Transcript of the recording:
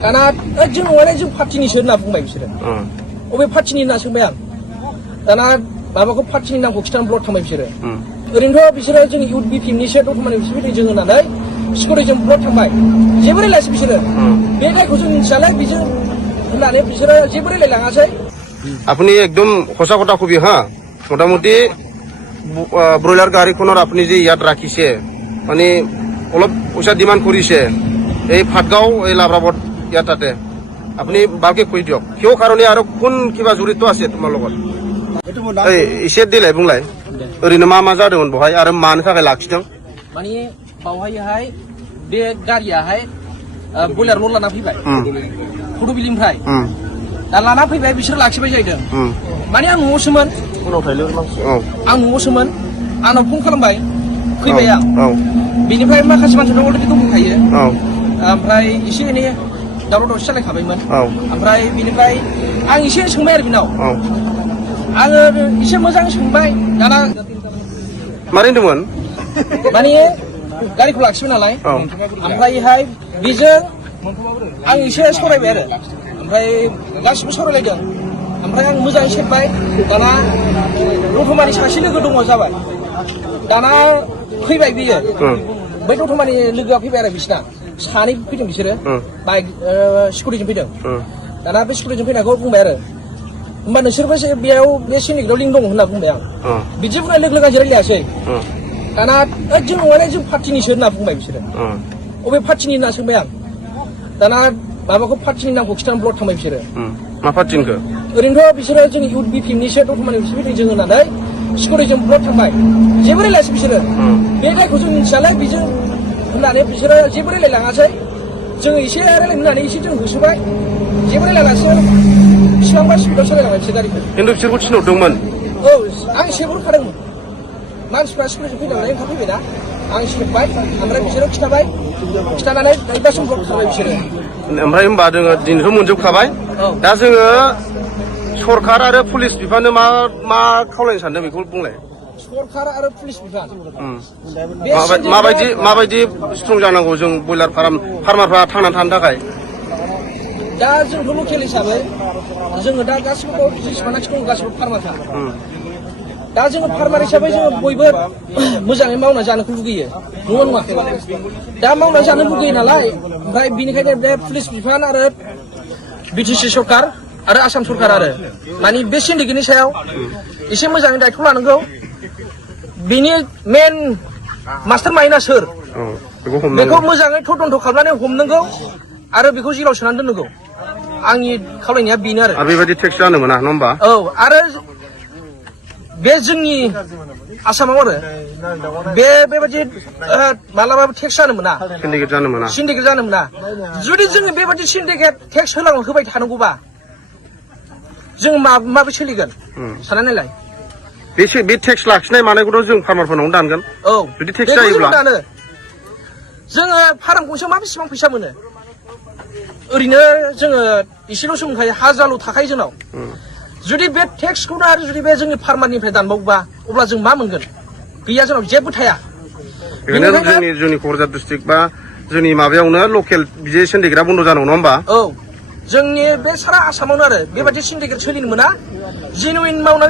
दाना जों माने जों पार्टिनिसो होनना बुंबाय बिसोरो अबे पार्टिनि होनना सोंबाय आं दाना माबाखौ पार्टिनि नामखौ खिथानानै ब्लक थांबाय बिसोरो ओरैनोथ' बिसोरो जों इउथ बिपिएमनिसो दतमानि बिसोर जों होननानै सिकिउरिटिजों ब्लक थांबाय जेबो रायलायासै बिसोरो बे दायखौ जों मिथियालाय बिजों होननानै बिसोरो जेबो रायलायलाङासै আপনি একদম সঁচা কথা কবি হ্যাঁ মোটামুটি ব্রয়লার গাড়ীখনৰ আপুনি যে ইয়াত ৰাখিছে মানে অলপ পইচা ডিমান্ড কৰিছে এই ফাটগাঁও এই লাব্ৰাবত ইয়াত তাতে আপুনি ভালকে কৈ দিয়ক কিয় কাৰণে আৰু কোন কিবা জড়িত আছে তোমাৰ লগত এसे দিলাই बुंलाय ओरैनो मा जादोंमोन बहाय आरो मानि थाखाय लाखिदों माने बावहायहाय बे गारियाहाय बयलार लड लाना फैबाय फट'बिलिनिफ्राय दा लाना फैबाय बिसोर लाखिबाय जाहैदों माने आं न'आवसोमोन आं न'आवसोमोन आंनाव फन खालामबाय फैबाय आं बेनिफ्राय माखासे मानसिफ्रा अलरेडि दंखायो ओमफ्राय एसे एनै दावराव दावसि जालायखाबायमोन ओमफ्राय बेनिफ्राय आं एसे सोंबाय आरो बिनाव आङो एसे मोजां सोंबाय दाना मारै होनदोंमोन माने गारिखौ लाखिबाय नालाय ओमफ्रायहाय बेजों आं एसे सावरायबाय आरो ओमफ्राय गासिबो सावरायलायदों ओमफ्राय आं मोजाङै सेरबाय दाना दतमानि सासे लोगो दङ जाबाय दाना फैबाय बियो बै दतमानि लोगोआ फैबाय आरो बिसिना सानै फैदों बिसोरो बाइक स्कुटिजों फैदों दाना बे स्कुटिजों फैनायखौ बुंबाय आरो होमबा नोंसोरबो बेयाव बे सिन्डिकेटआव लिंक दं होनना बुंबाय आं बिदि बुंनाय लोगो लोगो रायलायासै दाना जों माने जों पार्टिनिसो होनना बुंबाय बिसोरो अबे पार्टिनि होनना सोंबाय आं दाना माबाखौ पार्टिनि नामखौ खिथानानै ब्लक थांबाय बिसोरो मा पार्टिनिखौ ओरैनोथ' बिसोरो जों इउथ बिपिएमनिसो दतमानि बिसोर जों होननानै सिकिउरिटिजों ब्लक थांबाय जेबो रायलायासै बिसोरो बे दायखौ जों मिथियालाय बिजों होननानै बिसोरो जेबो रायलायलाङासै जों एसे रायलायनो होननानै एसे जों होसोबाय जेबो रायलायालासै बिसिबांबा स्पिडआव सालायलांबाय बिसोर गारिखौ खिन्थु बिसोरखौ थिनहरदोंमोन औ आं एसेबो खादोंमोन मानसिफ्रा स्कुलजों फैनानै ओंखारफैबायना आं सेरबाय ओमफ्राय बिसोरो खिथानानै दासिम ब्लक खालामबाय बिसोरो ओमफ्राय होमबा जोङो दिनैथ' मोनजोबखाबाय दा जोङो सरखार आरो पुलिस बिफाननो मा खावलायनो सानदों बेखौ बुंलाय सरखार आरो पुलिस बिफान माबायदि स्ट्रं जानांगौ जों बयलार फार्मारफ्रा थांनानै थानो थाखाय दा जोंथ' लकेल हिसाबै जोङो दा गासिबो जेसेबांनाखि दं गासिबो फार्मारखा दा जोङो फार्मार हिसाबै जोङो बयबो मोजाङै मावना जानोखौ लुगैयो नङा दा मावना जानो लुगैयो नालाय ओमफ्राय बिनिखायनो बे पुलिस बिफान आरो बिटिसि सरखार आरो आसाम सरखार आरो माने बे सिन्डिकेटनि सायाव एसे मोजाङै दायथ' लानांगौ बिनि मेन मास्टार माइन्डआ सोर बेखौ मोजाङै तदन्त खालामनानै हमनांगौ आरो बेखौ जेलाव सोनानै दोननांगौ आंनि खावलायनाया बेनो आरो बेबायदि टेक्स जानो मोना नङा होमबा औ आरो बे जोंनि आसामाव आरो बेबायदि मालाबाबो टेक्स जानो मोना सिन्डिकेट जानो मोना जुदि जोङो बेबायदि सिन्डिकेट टेक्स होबाय थानांगौबा जों माबोरै सोलिगोन साननानै नायलाय बे टेक्स लाखिनाय मानायखौथ' जों फार्मारफोरनावनो दानगोन औ जुदि टेक्स जायोब्ला जोङो फार्म गंसे मा बेसेबां फैसा मोनो ओरैनो जोङो एसेल'सो मोनखायो हाजारल' थाखायो जोंनाव जुदि बे टेक्सखौनो आरो जुदि बे जोंनि फार्मारनिफ्राय दानबावोबा अब्ला जों मा मोनगोन गैया जोंनाव जेबो थाया बेनिखायनो जोंनि क'क्राझार डिस्ट्रिक्ट बा जोंनि माबायावनो लकेल बिदि सिन्डिकेटआ बन्द' जानांगौ नङा होमबा औ जोंनि बे सारा आसामावनो आरो बेबायदि सिन्डिकेट सोलिनो मोना जेनुइन मावनानै